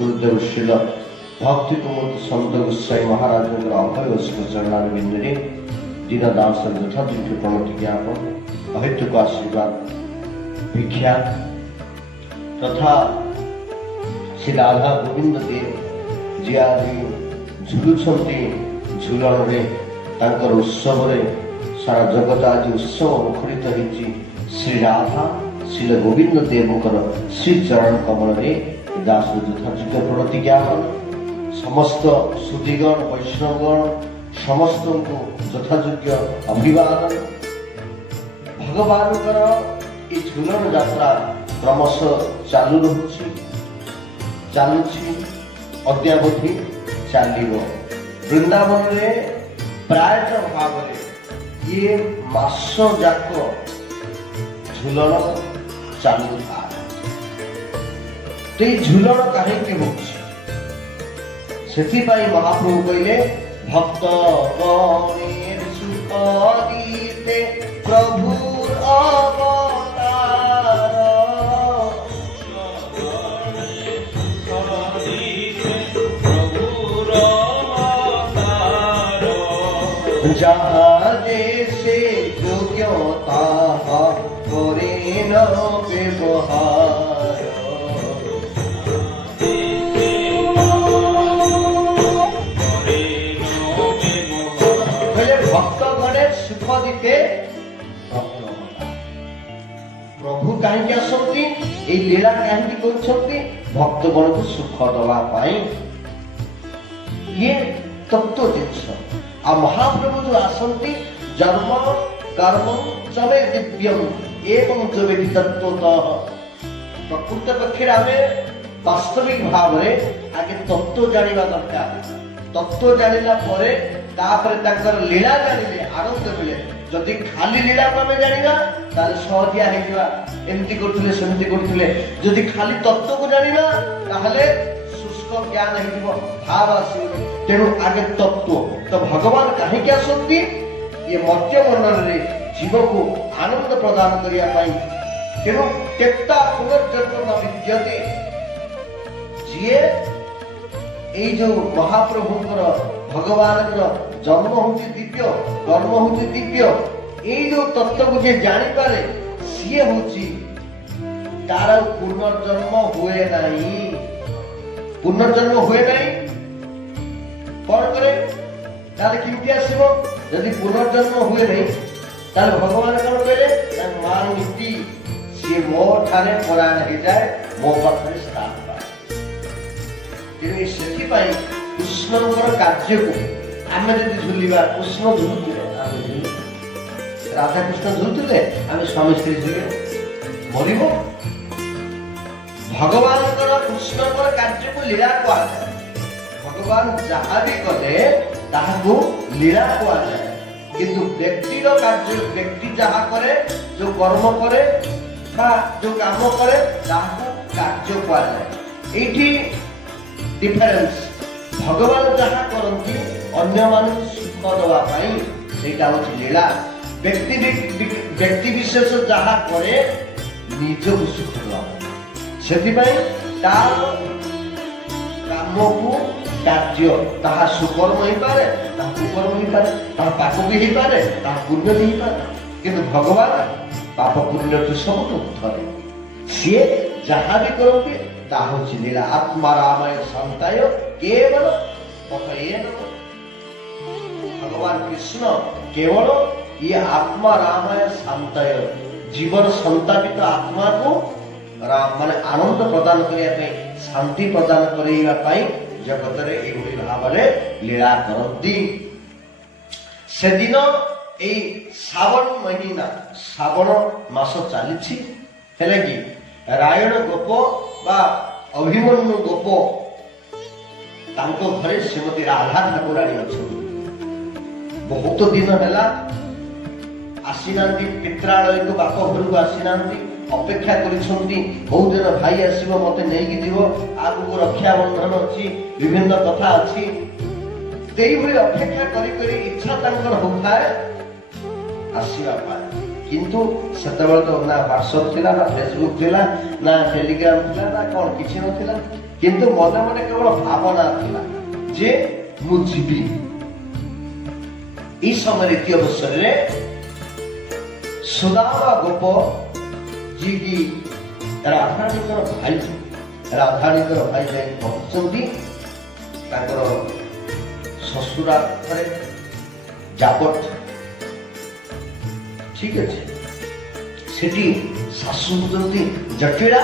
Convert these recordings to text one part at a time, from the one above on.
गुरुदेव श्रील भक्ति कुमुद सन्त गोसाई महाराज अभय चरणारविंदे दीन दास यथायोग्य प्रणति ज्ञापन अहेतुक आशीर्वाद भिक्षा तथा श्री राधा गोविंद देव जी आज झुलुंट झुलन उत्सव सारा जगत आज उत्सव मुखरित होती श्री राधा श्री गोविंद देवकर श्री चरण कमल दास यथायोग्य प्रणति ज्ञापन समस्त सुधीगण वैष्णवगण समस्त को यथायोग्य अभिवादन। भगवान ये झुलन यात्रा क्रमश चालू रही चलुची अद्यावधि चलो वृंदावन में प्रायतः भाव में ये मास जाक झुलन चालू था। तो ये झुलन कहीं से महाप्रभु कहले भक्त गणेर सुख दीते प्रभुर अवतार जहाँ जैसे योग्यता करे न व्यवहार भक्त गणे सुख दीते प्रभु कहीं आसती लीला कहीं भक्त गण को सुख दवाई ये तत्व जिनस आ महाप्रभु जो आसती जन्म कर्म चले दिव्यम एवं जब तत्वतः प्रकृत पक्षे आम वास्तविक भाव में आगे तत्व जाना दरकार। तत्व जाना लीला जानिले आनंद मिले। जदि खाली लीला को आम जाना ताले सहजिया एमती करथुले सेमती करथुले। जदि खाली तत्व को जाना ताहले शुष्क ज्ञान हो भाव आसो। तेणु आगे तत्व तो भगवान कहीं आसती ये मर्त्य मंडल रे जीव को आनंद प्रदान करने। तेणु त्यक्ता पुनर्जन्म न विद्यते जी ये जो महाप्रभुଙ୍କର भगवान जन्म होती दिव्य कर्म होती दिव्य ये जो तत्व को जे जानी पारे सी होची तार पुनर्जन्म हुए नहीं। पुनर्जन्म हुए नहीं कौन करे ताले किमती आसीबो। यदि पुनर्जन्म हुए नहीं ताले भगवान कौन कहले मान नीति सी मो ठारे परा नहीं जाए मो पाखरे स्थान पाए। तेणु से कृष्णଙ୍କର कार्य को आम जब झुलिबा कृष्ण झुलुले राधा कृष्ण झुलुले आम स्वामी स्त्री झुले मरब। भगवान कृष्णଙ୍କର कार्य को लीला कहुए। भगवान जहाँ भी कले ताहाको लीला कहुए। किंतु व्यक्तिर कार्य व्यक्ति जहाँ करे जो कर्म करे जो काम करे ताहाको कार्य कहुए। एठी डिफरेंस भगवान जहाँ करती अन्य मान सुख दवाई सेटा होची लीला। व्यक्ति विशेष जहाँ करे निज को सुख दवा से तार काम को कार्य ताहा सुकर्म ही पारे ताहा कुकर्म ही पारे ताहा पाप भी ही पारे ताहा पुण्य भी ही पारे। किंतु भगवान पाप पुण्य तो सब धरे सी जहाँ भी करते ताहा होची लीला। आत्मा रामाय संताय केवल पतयेन भगवान कृष्ण केवल ये आत्मा रामाय शांताय जीवन संतापित आत्मा को राम माने आनंद प्रदान करने शांति प्रदान करने जगत रे एभली भावरे लीला करती। से दिन ए श्रावण महीना श्रावण मास चली हेले कि रायण गोप बा अभिमन्यु गोप तांको घरे श्रीमती राधा ठाकुराणी अच्छी बहुत दिन है आसीना पित्रालय को बाप घर को आसीना अपेक्षा करिसंती बहुत दिन भाई आसीबो मते नेकी दिबो आगु रक्षा बंधन अछि विभिन्न कथा अछि तेई भली अपेक्षा करी करी इच्छा तांकर होताए आसीबा पाए। किंतु सेतबेले तो ना व्हाट्सएप थिला ना फेसबुक थिला ना टेलीग्राम थिला ना कोन किछि नथिला କିନ୍ତୁ ମନେ ମନେ କେବଳ ଭାବନା ଥିଲା ଯେ ମୁଁ ଯିବି। এই সময় দ্বিতীয় অবসরে ସୁଦାମା ଗୋପ ଯିଏକି ରାଧାରାଣୀଙ୍କର ଭାଇ, ରାଧାରାଣୀଙ୍କର ଭାଇ ଯାଇ ପହଞ୍ଚନ୍ତି ତାଙ୍କର ଶ୍ୱଶୁରାଳୟରେ ଜାପଟ। ଠିକ ଅଛି, ସେଠି ଶାଶୁ ହଉଛନ୍ତି ଜଟିଳା,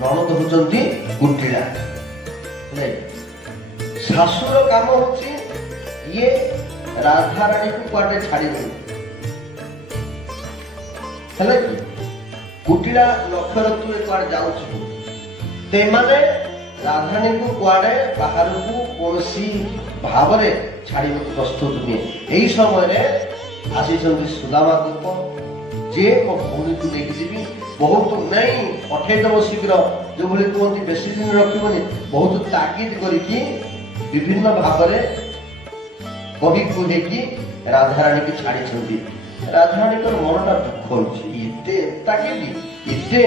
ନଣନ୍ଦ ହଉଛନ୍ତି କୁଟିଳା। ଶାଶୁର କାମ ହଉଛି ଇଏ ରାଧାରାଣୀକୁ କୁଆଡେ ଛାଡ଼ିବେନି, ହେଲା କି? କୁଟିଳା ଲକ୍ଷ୍ୟ ରଖୁଥିବେ କୁଆଡେ ଯାଉଛି, ସେମାନେ ରାଧାରାଣୀକୁ କୁଆଡେ ବାହାରକୁ କୌଣସି ଭାବରେ ଛାଡ଼ିବାକୁ ପ୍ରସ୍ତୁତ ନୁହେଁ। ଏହି ସମୟରେ ଆସିଛନ୍ତି ସୁଦାମା ଗୋପ, ଯେ ମୋ ଭଉଣୀକୁ ନେଇକି ଯିବି, ବହୁତ ନାଇଁ ପଠେଇଦବ ଶୀଘ୍ର, ଯୋଉଭଳି କୁହନ୍ତି ବେଶୀ ଦିନ ରଖିବନି, ବହୁତ ତାଗିଦ କରିକି ବିଭିନ୍ନ ଭାବରେ କହି କୁହେଇକି ରାଧାରାଣୀକୁ ଛାଡ଼ିଛନ୍ତି। ରାଧାରାଣୀଙ୍କର ମନଟା ଦୁଃଖ ହେଉଛି, ଏତେ ତାଗିଦ, ଏତେ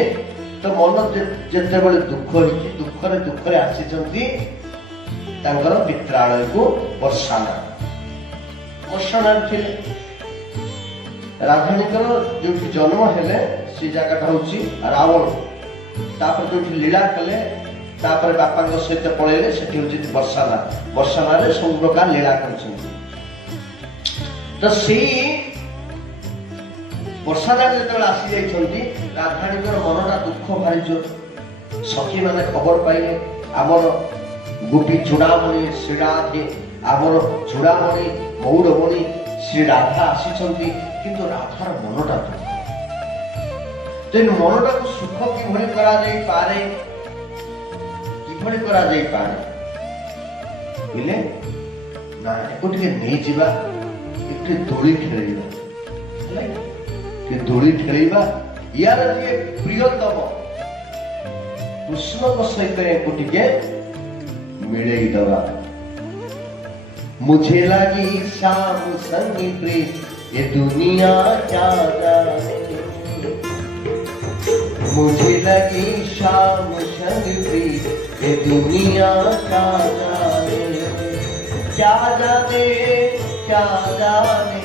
ତ ମନ ଯେତେବେଳେ ଦୁଃଖ ହେଇକି ଦୁଃଖରେ ଆସିଛନ୍ତି ତାଙ୍କର ପିତ୍ରାଳୟକୁ ବର୍ଷାନାରେ ଥିଲେ। ରାଧାରାଣୀଙ୍କର ଯୋଉଠି ଜନ୍ମ ହେଲେ ସେ ଜାଗାଟା ହଉଛି ରାବଣ, ତାପରେ ଯୋଉଠି ଲୀଳା କଲେ, ତାପରେ ବାପାଙ୍କ ସହିତ ପଳେଇଲେ, ସେଠି ହଉଛି ବର୍ଷାନାରେ ସବୁ ପ୍ରକାର ଲୀଳା କରିଛନ୍ତି। ତ ସେଇ ବର୍ଷାନାରେ ଯେତେବେଳେ ଆସି ଯାଇଛନ୍ତି ରାଧାରାଣୀଙ୍କର ମନଟା ଦୁଃଖ ଭାରି ଜୋର। ସଖୀ ମାନେ ଖବର ପାଇଲେ ଆମର ଗୋପୀ ଚୂଡ଼ାମଣି ଶ୍ରୀରାଧେ, ଆମର ଚୂଡ଼ାମଣି ମୌରମଣି ଶ୍ରୀ ରାଧା ଆସିଛନ୍ତି, କିନ୍ତୁ ରାଧାର ମନଟା ଦୁଃଖ। ତେଣୁ ମନଟାକୁ ସୁଖ କିଭଳି କରାଯାଇପାରେ, କିଭଳି କରାଯାଇପାରେ ବୁଝିଲେ ନା, ଏକୁ ଟିକେ ନେଇଯିବା, ଟିକେ ଦୋଳି ଖେଳିବା, ଦୋଳି ଖେଳିବା, ୟାର ଟିକେ ପ୍ରିୟତମ କୃଷ୍ଣଙ୍କ ସହିତ ଏକୁ ଟିକେ ମିଳେଇ ଦବା। मुझे लगी शाम संग प्रीत ये दुनिया क्या जाने, मुझे लगी शाम संग प्रीत ये दुनिया क्या जाने, क्या जाने क्या जाने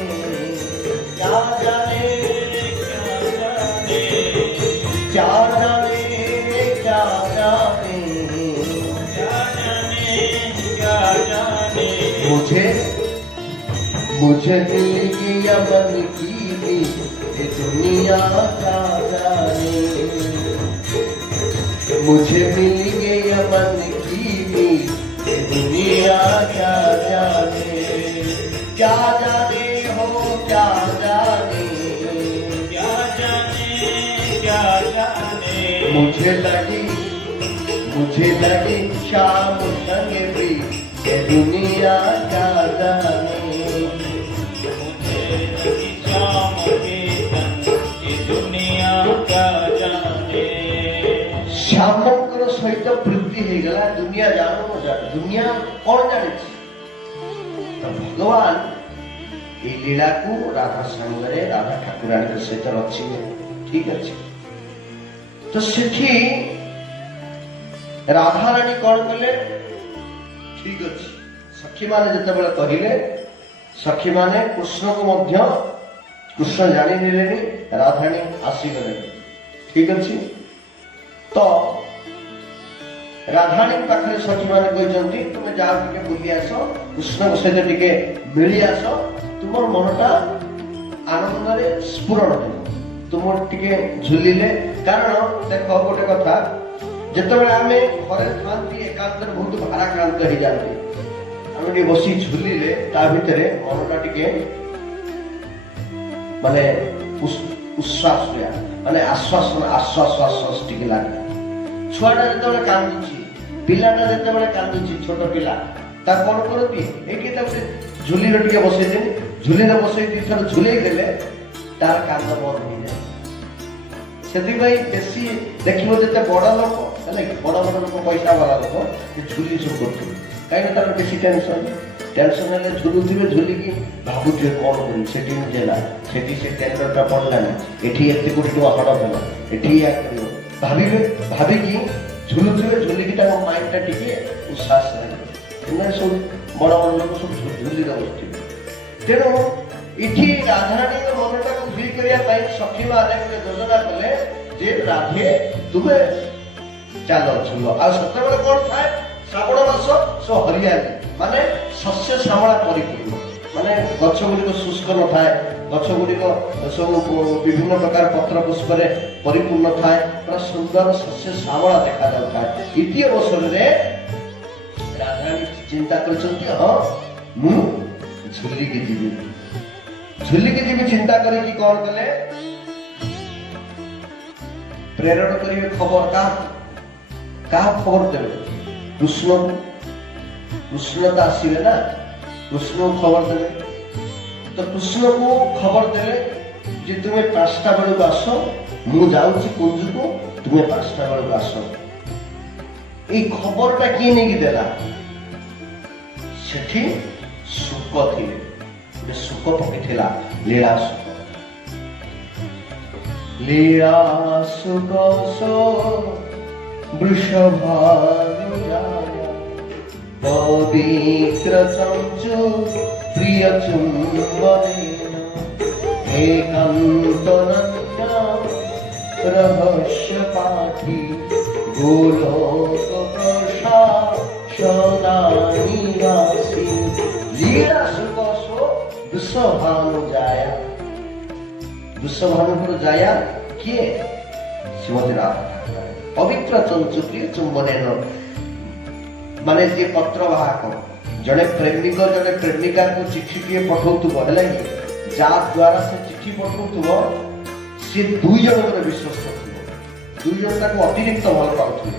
क्या जाने क्या जाने क्या जाने क्या जाने, मुझे मिल गया मन की भी ये दुनिया क्या जाने, मुझे मिल गया मन की भी ये दुनिया क्या जाने, क्या जाने हो क्या जाने क्या जाने क्या जाने, मुझे लगी शाम संग भी ये दुनिया क्या जाने, मुझे लगी शाम के संग ये दुनिया क्या जाने। श्यामଙ୍କର ସହିତ ପ୍ରୀତି ହେଇଗଲା, ଦୁନିଆ ଜାଣୁ ନ ଜାଣୁ, ଦୁନିଆ କଣ ଜାଣିଛି? ତ ଭଗବାନ এই লীଳାକୁ ରାଧା ସାଙ୍ଗରେ, ରାଧା ଠାକୁରାଣୀଙ୍କ ସହିତ ରଚିବେ। ଠିକ ଅଛି, ତ ସେଠି ରାଧାରାଣୀ କଣ କଲେ? ଠିକ ଅଛି, ସଖୀମାନେ ଯେତେବେଳେ କହିଲେ, ସଖୀମାନେ କୃଷ୍ଣକୁ ମଧ୍ୟ, କୃଷ୍ଣ ଜାଣିନେଲେନି, ରାଧାରାଣୀ ଆସିଗଲେ। ଠିକ ଅଛି, ତ ରାଧାରାଣୀ ପାଖରେ ସଖୀମାନେ କହିଛନ୍ତି ତୁମେ ଯାଅ ଟିକେ ବୁଲି ଆସ, କୃଷ୍ଣଙ୍କ ସହିତ ଟିକେ ମିଳି ଆସ, ତୁମର ମନଟା ଆନନ୍ଦରେ ସ୍ଫୁରଣ ହେବ, ତୁମର ଟିକେ ଝୁଲିଲେ। କାରଣ ଦେଖ ଗୋଟେ କଥା, ଯେତେବେଳେ ଆମେ ଘରେ ଥାନ୍ତି ଏକାନ୍ତରେ ବହୁତ ଭାରାକ୍ରାନ୍ତ ହେଇଯାନ୍ତି, ଆମେ ଟିକେ ବସି ଝୁଲିଲେ ତା ଭିତରେ ମନଟା ଟିକେ ମାନେ ଉଶ୍ୱାସ ହୁଏ, ମାନେ ଆଶ୍ୱାସ ଟିକେ ଲାଗେ। ଛୁଆଟା ଯେତେବେଳେ କାନ୍ଦୁଛି, ପିଲାଟା ଯେତେବେଳେ କାନ୍ଦୁଛି, ଛୋଟ ପିଲା, ତା କଣ କରନ୍ତି, ଏଇଠି ତାକୁ ଝୁଲିରେ ଟିକେ ବସେଇଦେଲି, ଝୁଲିରେ ବସେଇ ଦୁଇଥର ଝୁଲେଇ ଦେଲେ ତାର କାନ୍ଦ ବନ୍ଦ ହେଇଯାଏ। ସେଥିପାଇଁ ବେଶୀ ଦେଖିବ ଯେତେ ବଡ ଲୋକ ହେଲା କି, ବଡ ବଡ ଲୋକ, ପଇସା ବାଲା ଲୋକ, ଝୁଲି ସବୁ କରୁଥିବେ, କାହିଁକି ତାର ବେଶୀ ଟେନସନ ହେଲେ ଝୁଲୁଥିବେ, ଝୁଲିକି ଭାବୁଥିବେ କଣ କରିବି, ସେଠି ହେଲା, ସେଠି ସେ ଟେଣ୍ଡରଟା ପଡିଲାନି, ଏଠି ଏତେ କୋଟି ଟଙ୍କା ହଡପ ହେଲା, ଏଠି ୟା କରିବ, ଭାବିବେ, ଭାବିକି ଝୁଲୁଥିବେ, ଝୁଲିକି ତାଙ୍କ ମାଇଣ୍ଡଟା ଟିକେ ଉତ୍ସାହ ସେମାନେ ସବୁ ବଡ଼ ବଡ଼ ଲୋକ ସବୁ ଝୁଲିରେ ବସିଥିବେ। ତେଣୁ ଏଠି ରାଧାରାଣୀଙ୍କ ମନଟାକୁ ଫ୍ରି କରିବା ପାଇଁ ସଖୀ ମାନେ ଗୋଟେ ଯୋଜନା କଲେ ଯେ ରାଧେ ତୁମେ ଚାଲ ଝୁଲ। ଆଉ ସେତେବେଳେ କଣ ଥାଏ, ଶ୍ରାବଣ ମାସ ସବୁ ହରିଆଲି, ମାନେ ଶସ୍ୟ ଶ୍ୟାମଳା ପରିପୂର୍ଣ୍ଣ, ମାନେ ଗଛ ଗୁଡ଼ିକ ଶୁଷ୍କ ନଥାଏ, ଗଛ ଗୁଡ଼ିକ ସବୁ ବିଭିନ୍ନ ପ୍ରକାର ପତ୍ର ପୁଷ୍ପରେ ପରିପୂର୍ଣ୍ଣ ଥାଏ, ପୁରା ସୁନ୍ଦର ଶସ୍ୟ ଶ୍ୟାମଳା ଦେଖାଯାଉଥାଏ। ଇତି ଅବସରରେ ରାଧାରାଣୀ ଚିନ୍ତା କରିଛନ୍ତି, ହଁ ମୁଁ ଝୁଲିକି ଯିବି। ଝୁଲିକି ଯିବି ଚିନ୍ତା କରିକି କଣ କଲେ, ପ୍ରେରଣ କରିବେ ଖବର କାହା ଖବର ଦେବେ, କୃଷ୍ଣକୁ। କୃଷ୍ଣ ତ ଆସିବେ ନା, କୃଷ୍ଣକୁ ଖବର ଦେବେ। ତ କୃଷ୍ଣକୁ ଖବର ଦେଲେ ଯେ ତୁମେ 5ଟା ବେଳକୁ ଆସ, ମୁଁ ଯାଉଛି କୁଞ୍ଜକୁ, ତୁମେ 5ଟା ବେଳକୁ ଆସ। এই ଖବରଟା କିଏ ନେଇକି ଦେଲା, ସେଠି ଶୁକ ଥିଲେ, ଗୋଟେ ଶୁକ ପକେଇଥିଲା, ଲୀଳା ଶୁକ। লীলা সুখ বৃষভানুজায় পবিত্র চঞ্চু প্রিয় চুম্বনেন একান্ত রহস্য পাঠি গোলোক প্রসাদনিবাসী লীলা সুখ বৃষভানুজায়। বৃষভানুপুর যায়া কিଏ, ଶ୍ରୀମତୀ ରାଧା ପବିତ୍ର ଚଞ୍ଚୁ ପ୍ରିୟ ଚୁମ୍ବନେନ, ମାନେ ଯିଏ ପତ୍ର ବାହକ, ଜଣେ ପ୍ରେମିକ ଜଣେ ପ୍ରେମିକାକୁ ଚିଠିଟିଏ ପଠଉଥିବ, ହେଲା କି, ଯାହା ଦ୍ୱାରା ସେ ଚିଠି ପଠଉଥିବ, ସେ 2 ଜଣଙ୍କର ବିଶ୍ୱସ୍ତ ଥିବ, 2 ଜଣ ତାକୁ ଅତିରିକ୍ତ ଭଲ ପାଉଥିବେ।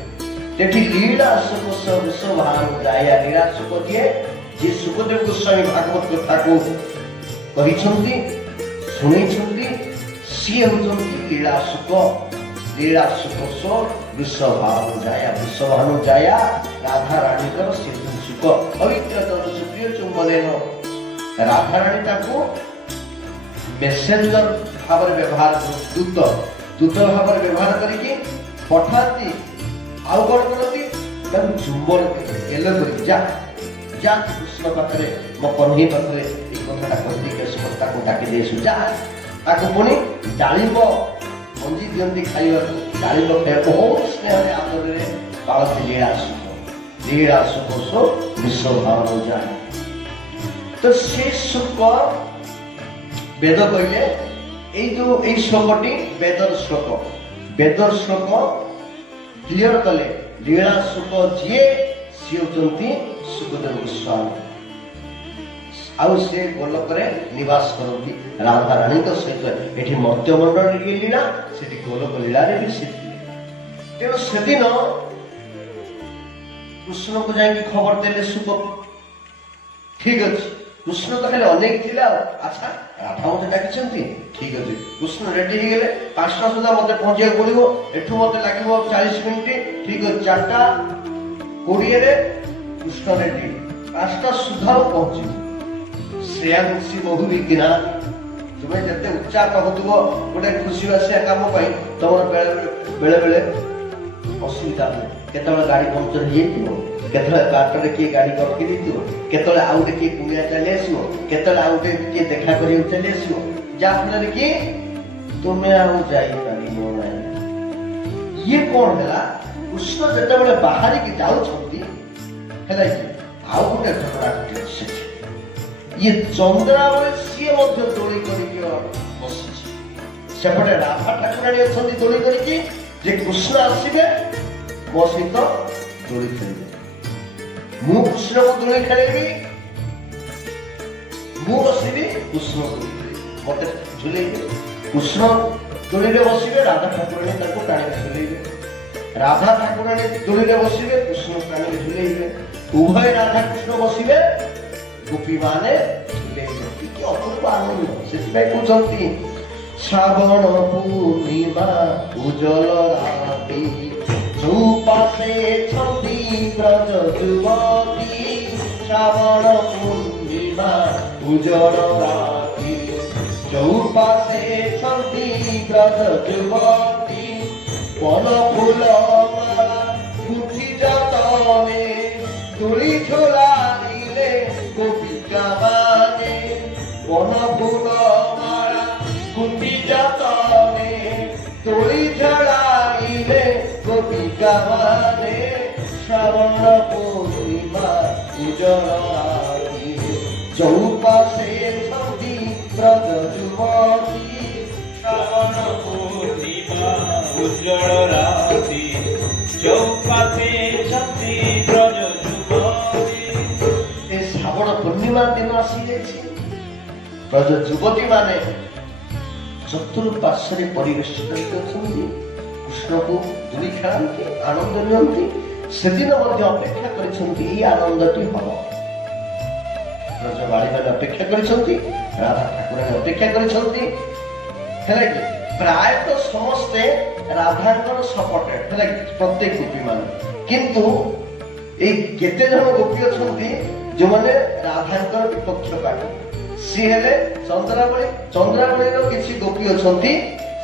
ସେଠି ଲୀଳା ସୁଖ ବୃଷଭାନୁ ଯାୟା, ଲୀଳା ସୁଖ ଯିଏ ସୁଖଦେବ ଗୋସ୍ୱାମୀ ଭାଗବତ କଥାକୁ କହିଛନ୍ତି, ଶୁଣେଇଛନ୍ତି, ସିଏ ହେଉଛନ୍ତି ଲୀଳା ସୁଖ। ଲୀଳା ସୁଖ ବୃଷଭାନୁଜାୟା, ବୃଷଭାନୁଜାୟା ରାଧାରାଣୀଙ୍କର ସେ ସୁଖ। ପବିତ୍ର ଚଞ୍ଚୁ ପ୍ରିୟ ଚୁମ୍ବନେନ, ରାଧାରାଣୀ ତାକୁ ମେସେଞ୍ଜର ଭାବରେ ବ୍ୟବହାର, ଦୂତ ଭାବରେ ବ୍ୟବହାର କରିକି ପଠାନ୍ତି। ଆଉ କଣ କରନ୍ତି, ତାକୁ ଚୁମ୍ବନ ଗେଲ କରି ଯା କୃଷ୍ଣ ପାଖରେ, ମୋ କହ୍ନେଇ ପାଖରେ ଏଇ କଥାଟା କହିଦେଇକି ଆସିବ, ତାକୁ ଡାକି ଦେଇସୁ, ଯା। ତାକୁ ପୁଣି ଡାଳିମ୍ବ ମଞ୍ଜି ଦିଅନ୍ତି ଖାଇବାକୁ, ଡାଳିମ୍ବ ଖାଇବାକୁ ବହୁତ ସ୍ନେହରେ ଆଦରରେ ପାଳନ୍ତି ଲୀଳା ସୁଖ। ଲୀଳା ସୁଖ ବୃଷଭାନୁଜାୟ। ତ ସେ ସୁଖ ବେଦ କହିଲେ, ଏଇ ଶ୍ଲୋକଟି ବେଦର ଶ୍ଲୋକ, ବେଦର ଶ୍ଲୋକ କ୍ଲିୟର କଲେ। ଲୀଳା ସୁଖ ଯିଏ, ସିଏ ହେଉଛନ୍ତି ସୁଖଦେବ ଗୋସ୍ୱାମୀ। ଆଉ ସେ ଗୋଲକରେ ନିବାସ କରନ୍ତି ରାଧାରାଣୀଙ୍କ ସହିତ। ଏଠି ମର୍ତ୍ତ୍ୟମଣ୍ଡଳରେ ଲୀଳା, ସେଠି ଗୋଲକ ଲୀଳାରେ ବି ସେ ଥିଲେ। ତେଣୁ ସେଦିନ କୃଷ୍ଣକୁ ଯାଇକି ଖବର ଦେଲେ ସୁକ, ଠିକ ଅଛି, କୃଷ୍ଣ ତ ଖାଲି ଅନେକ ଥିଲେ, ଆଉ ଆଚ୍ଛା ରାଧା ମତେ ଡାକିଛନ୍ତି, ଠିକ ଅଛି। କୃଷ୍ଣ ରେଡି ହେଇଗଲେ, 5ଟା ସୁଦ୍ଧା ମତେ ପହଞ୍ଚିବାକୁ ପଡିବ, ଏଠୁ ମତେ ଲାଗିବ 40 ମିନିଟ, ଠିକ ଅଛି। 4:20ରେ କୃଷ୍ଣ ରେଡି, 5ଟା ସୁଦ୍ଧା ପହଞ୍ଚିବ। ଶ୍ରେୟାଂଶୀ ବହୁବି କିନା, ତୁମେ ଯେତେ ଉଚ୍ଚା କହୁଥିବ ଗୋଟେ ଖୁସି ବାସିଆ କାମ ପାଇଁ, ତମର ବେଳେ ବେଳେ ଅସୁବିଧା ହୁଏ। କେତେବେଳେ ଗାଡି ପଙ୍କଚର ହେଇଯାଇଥିବ, କେତେବେଳେ ବାଟରେ କିଏ ଗାଡି ଅଟକି ଦେଇଥିବ, କେତେବେଳେ ଆଉ ଗୋଟେ କିଏ କୁଣିଆ ଚାଲି ଆସିବ, କେତେବେଳେ ଆଉ ଗୋଟେ କିଏ ଦେଖା କରିବାକୁ ଚାଲି ଆସିବ, ଯାହା ଫଳରେ କି ତୁମେ ଆଉ ଯାଇପାରିବ ନାହିଁ। ଇଏ କଣ ହେଲା, କୃଷ୍ଣ ଯେତେବେଳେ ବାହାରିକି ଯାଉଛନ୍ତି, ହେଲା କି, ଆଉ ଗୋଟେ ଘଟଣା ଘଟିଛି ସେଠି। ଇଏ ଚନ୍ଦ୍ରାବଳି ସିଏ ମଧ୍ୟ ଦୋଳି କରିକି ବସିଛି। ସେପଟେ ରାଧା ଠାକୁରାଣୀ ଅଛନ୍ତି ଦୋଳି କରିକି, ଯେ କୃଷ୍ଣ ଆସିବେ ମୋ ସହିତ ଦୋଳି ଖେଳିବେ, ମୁଁ କୃଷ୍ଣକୁ ଦୋଳି ଖେଳିବି, ମୁଁ ବସିବି, କୃଷ୍ଣ ଦୋଳି ଖେଳିବି, ମତେ ଝୁଲେଇବେ। କୃଷ୍ଣ ଦୋଳିରେ ବସିବେ, ରାଧା ଠାକୁରାଣୀ ତାଙ୍କୁ ଟାଣିକି ଝୁଲେଇବେ। ରାଧା ଠାକୁରାଣୀ ଦୋଳିରେ ବସିବେ, କୃଷ୍ଣ ଟାଣିକି ଝୁଲେଇବେ। ଉଭୟ ରାଧା କୃଷ୍ଣ ବସିବେ, ଗୋପୀ ମାନେ ଝୁଲେଇବେ। କି ଅପୂର୍ବ ଆନନ୍ଦ! ସେଥିପାଇଁ କହୁଛନ୍ତି, ଶ୍ରାବଣ ପୂର୍ଣ୍ଣିମା ଉଜ୍ଜଳ ରାତି, ଚଉପାଶେ ଛନ୍ତି ବ୍ରଜ ଯୁବତୀ। ଶ୍ରାବଣ ପୂର୍ଣ୍ଣିମା ଉଜ୍ଜଳ ରାତି, ଚଉପାଶେ ଛନ୍ତି ବ୍ରଜ ଯୁବତୀ। বন ফুল মালা গুঠি যতনে তুলি ঝুলাইলে গোপিকা মানে বন ফুল মালা গুঠি যতনে তুলি ঝুলাইলে গোপিকা মানে শ্রাবণ পূর্ণিমা উজ্জ্বল চৌপাশে ছন্দি ব্রজ যুবতী শ্রাবণ পূর্ণিমা উজ্জ্বল রাতি চৌপাশে ছন্দি ব্রজ যুবতী। এই শ্রাবণ পূর্ণিমার দিন আসি যাইছি ব্রজ যুবতী মানে ଚତୁଃପାର୍ଶ୍ୱରେ ପରିବେଷ୍ଟିତ ଅଛନ୍ତି କୃଷ୍ଣକୁ ଦୂରି ଖେଳାନ୍ତି ଆନନ୍ଦ ନିଅନ୍ତି ସେଦିନ ମଧ୍ୟ ଅପେକ୍ଷା କରିଛନ୍ତି ଏହି ଆନନ୍ଦଟି ହବ ବ୍ରଜବାଳୀମାନେ ଅପେକ୍ଷା କରିଛନ୍ତି ରାଧା ଠାକୁରାଣୀ ଅପେକ୍ଷା କରିଛନ୍ତି ହେଲା କି ପ୍ରାୟତଃ ସମସ୍ତେ ରାଧାଙ୍କର ସପୋର୍ଟେଡ୍ ହେଲା କି ପ୍ରତ୍ୟେକ ଗୋପୀ ମାନେ କିନ୍ତୁ ଏଇ କେତେ ଜଣ ଗୋପୀ ଅଛନ୍ତି ଯେଉଁମାନେ ରାଧାଙ୍କର ବିପକ୍ଷପାତୀ ସିଏ ହେଲେ ଚନ୍ଦ୍ରାବଳୀ ଚନ୍ଦ୍ରାବଳୀର କିଛି ଗୋପୀ ଅଛନ୍ତି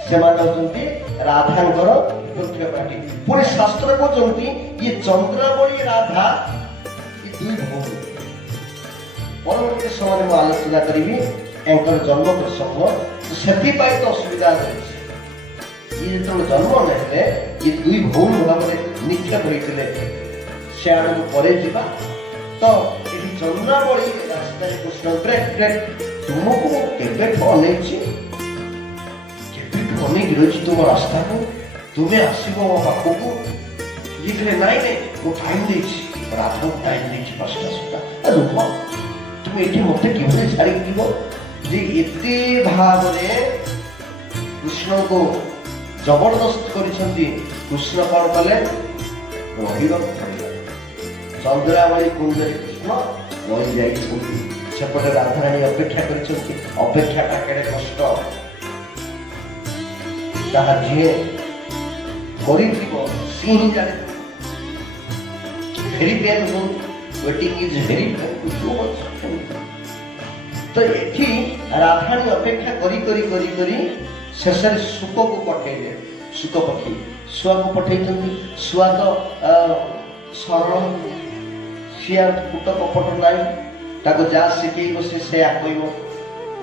ସେମାନେ ହେଉଛନ୍ତି ରାଧାଙ୍କର ବିପକ୍ଷପାତୀ ପୁଣି ଶାସ୍ତ୍ର କହୁଛନ୍ତି ଇଏ ଚନ୍ଦ୍ରାବଳୀ ରାଧା ଏ ଦୁଇ ଭଉଣୀ ପରବର୍ତ୍ତୀ ସମୟରେ ମୁଁ ଆଲୋଚନା କରିବି ଏଙ୍କର ଜନ୍ମ ପ୍ରସଙ୍ଗ ସେଥିପାଇଁ ତ ଅସୁବିଧା ରହିଛି ଇଏ ଯେତେବେଳେ ଜନ୍ମ ନେଲେ ଇଏ ଦୁଇ ଭଉଣୀ ଭାବରେ ନିକ୍ଷେପ ହୋଇଥିଲେ ସେ ଆଡ଼କୁ ପରେ ଯିବା ତ ଏଠି ଚନ୍ଦ୍ରାବଳୀ ରାସ୍ତାରେ କୃଷ୍ଣ ବ୍ରେକ୍ ବ୍ରେକ୍ ତୁମକୁ ମୁଁ କେବେଠୁ ଅନେଇଛି କେବେଠୁ ଅନେଇକି ରହିଛି ତୁମ ରାସ୍ତାକୁ ତୁମେ ଆସିବ ମୋ ପାଖକୁ ଇଏ କହିଲେ ନାଇଁ ନାଇଁ ମୁଁ ଟାଇମ୍ ଦେଇଛି ରାଧାକୁ ଟାଇମ୍ ଦେଇଛି 5ଟା ସୁଦ୍ଧା ରୁହ ତୁମେ ଏଠି ମୋତେ କିଭଳି ଛାଡ଼ିକି ଯିବ ଯେ ଏତେ ଭାବରେ କୃଷ୍ଣଙ୍କୁ ଜବରଦସ୍ତ କରିଛନ୍ତି କୃଷ୍ଣ କ'ଣ କଲେ ରହିବାକୁ ପଡ଼ିଲା ଚନ୍ଦ୍ରାବଳୀ କୁଞ୍ଜରେ କୃଷ୍ଣ ରହିଯାଇଛନ୍ତି ସେପଟେ ରାଧାରାଣୀ ଅପେକ୍ଷା କରିଛନ୍ତି ଅପେକ୍ଷାଟା କେଡ଼େ କଷ୍ଟ ତାହା ଯିଏ କରିଥିବ ସିଏ ହିଁ ଜାଣିଥିବ ଭେରି ପେନଫୁଲ ୱେଟିଂ ଇଜ୍ ଭେରି ପେନଫୁଲ ତ ଏଠି ରାଧାରାଣୀ ଅପେକ୍ଷା କରି କରି କରି କରି ଶେଷରେ ଶୁକକୁ ପଠେଇଲେ ଶୁକ ପକ୍ଷୀ ଶୁଆକୁ ପଠେଇଛନ୍ତି ଶୁଆ ତ ସରଳ ସିଏ କୁଟ କପଟ ନାହିଁ ତାକୁ ଯାହା ଶିଖେଇବ ସେ ସେୟା କହିବ